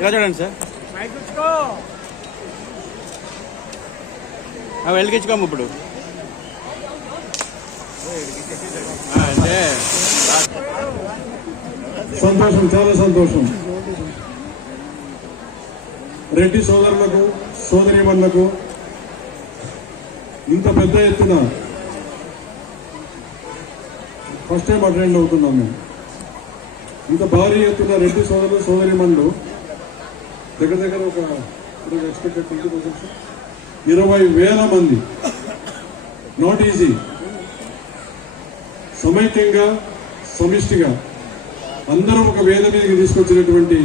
ఇలా చూడండి సార్. ఆ, వెలిగించుకోము ఇప్పుడు. అంటే సంతోషం చాలా సంతోషం. రెడ్డి సోదరులకు సోదరిమణులకు ఇంత పెద్ద ఎత్తున ఫస్ట్ టైం అటెండ్ అవుతున్నాం మేము ఇంత భారీ ఎత్తున రెడ్డి సోదరులు సోదరిమణులు దగ్గర దగ్గర ఒక ఎక్స్పెక్టెడ్ ట్వంటీ థౌసండ్ ఇరవై వేల మంది. నాట్ ఈజీ సమైక్యంగా సమిష్టిగా అందరూ ఒక వేద మీదకి తీసుకొచ్చినటువంటి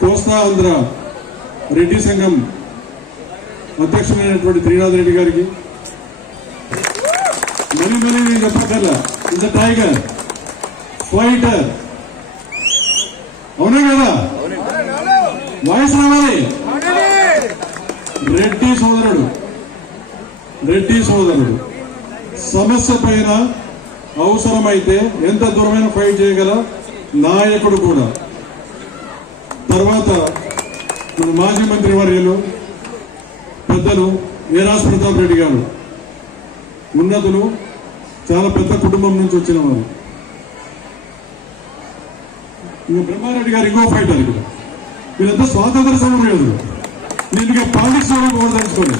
కోస్తా ఆంధ్ర రెడ్డి సంఘం అధ్యక్షుడైనటువంటి త్రినాథ్ రెడ్డి గారికి. మళ్ళీ మళ్ళీ నేను చెప్పక్కర్లా. ఇంత టైగర్ ఫైటర్ అవునా కదా? వాయిస్ రావాలి రెడ్డి సోదరుడు. రెడ్డి సోదరుడు. సమస్య పైన అవసరమైతే ఎంత దూరమైన ఫైట్ చేయగల నాయకుడు కూడా. తర్వాత మన మాజీ మంత్రి వర్యులు పెద్దలు వీరాజ్ ప్రతాప్ రెడ్డి గారు. ఉన్నతులు చాలా పెద్ద కుటుంబం నుంచి వచ్చిన వారు. ఇంకా బ్రహ్మారెడ్డి గారు ఇంకో ఫైటర్ ఇక్కడ వీళ్ళంతా స్వాతంత్ర సమరయోధులు నేను పాలిటిక్స్ పోదలుచుకోండి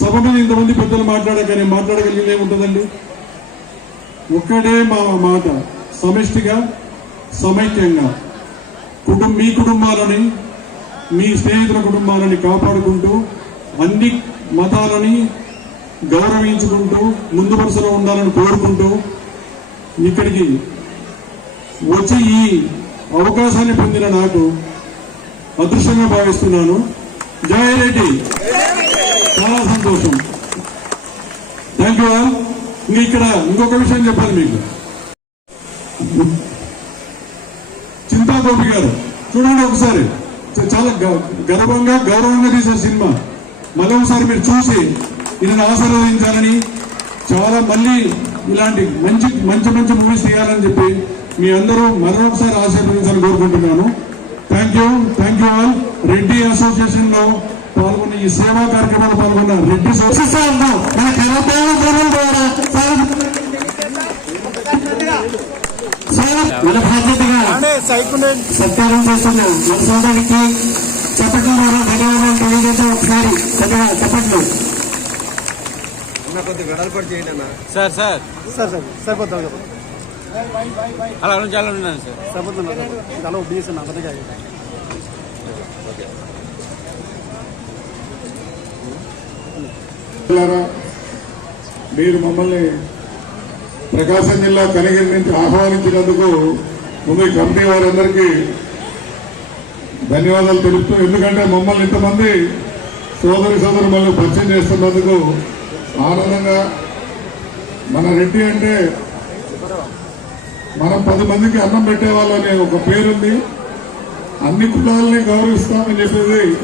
సభ మీద ఇంతమంది పెద్దలు మాట్లాడాక నేను మాట్లాడగలిగింది ఏముంటుందండి ఒక్కడే మా మాట సమిష్టిగా సమైక్యంగా. కుటుంబ మీ కుటుంబాలని మీ స్నేహితుల కుటుంబాలని కాపాడుకుంటూ అన్ని మతాలని గౌరవించుకుంటూ ముందు వరుసలో ఉండాలని కోరుకుంటూ ఇక్కడికి వచ్చి ఈ అవకాశాన్ని పొందిన నాకు అదృష్టంగా భావిస్తున్నాను. జయ చాలా సంతోషం. థ్యాంక్ యూ ఆల్ ఇక్కడ ఇంకొక విషయం చెప్పాలి మీకు. చింతాగోపి గారు చూడండి ఒకసారి. చాలా గ- గర్వంగా గౌరవంగా తీసిన సినిమా. మళ్ళీ ఒకసారి మీరు చూసి ఈయనను ఆశీర్వదించాలని చాలా మళ్ళీ ఇలాంటి మంచి మంచి మంచి మూవీస్ తీయాలని చెప్పి మీ అందరూ మరొకసారి ఆశీర్వదించాలని కోరుకుంటున్నాను thank you thank you all Reddy అసోసియేషన్లో పాల్గొన్న ఈ సేవా కార్యక్రమాలు పాల్గొన్న రెడ్డి మన బాధ్యతగా సత్కారం చేస్తున్న. మన సోదరికి చెప్పట్ల ద్వారా ధన్యవాదాలు తెలియజేద్దాం ఒకసారి కొద్దిగా చెప్పట్లు. Sir sir. Sir sir. సరిపోతాం అలా నుంచి ఉన్నాను సార్. సరిపోతున్నా చాలా ఉద్దేశం అందరికీ మీరు మమ్మల్ని ప్రకాశం జిల్లా కనగిరి నుంచి ఆహ్వానించినందుకు ముందు కంపెనీ కమిటీ వారందరికీ ధన్యవాదాలు తెలుపుతూ ఎందుకంటే మమ్మల్ని ఇంతమంది సోదరి సోదరు మళ్ళీ పరిచయం చేస్తున్నందుకు ఆనందంగా మన రెడ్డి అంటే మనం పది మందికి అన్నం పెట్టేవాళ్ళనే ఒక పేరుంది. అన్ని కులాలని గౌరవిస్తామని చెప్పేది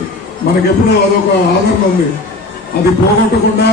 మనకెప్పుడో అదొక ఆదరణ ఉంది. అది పోగొట్టకుండా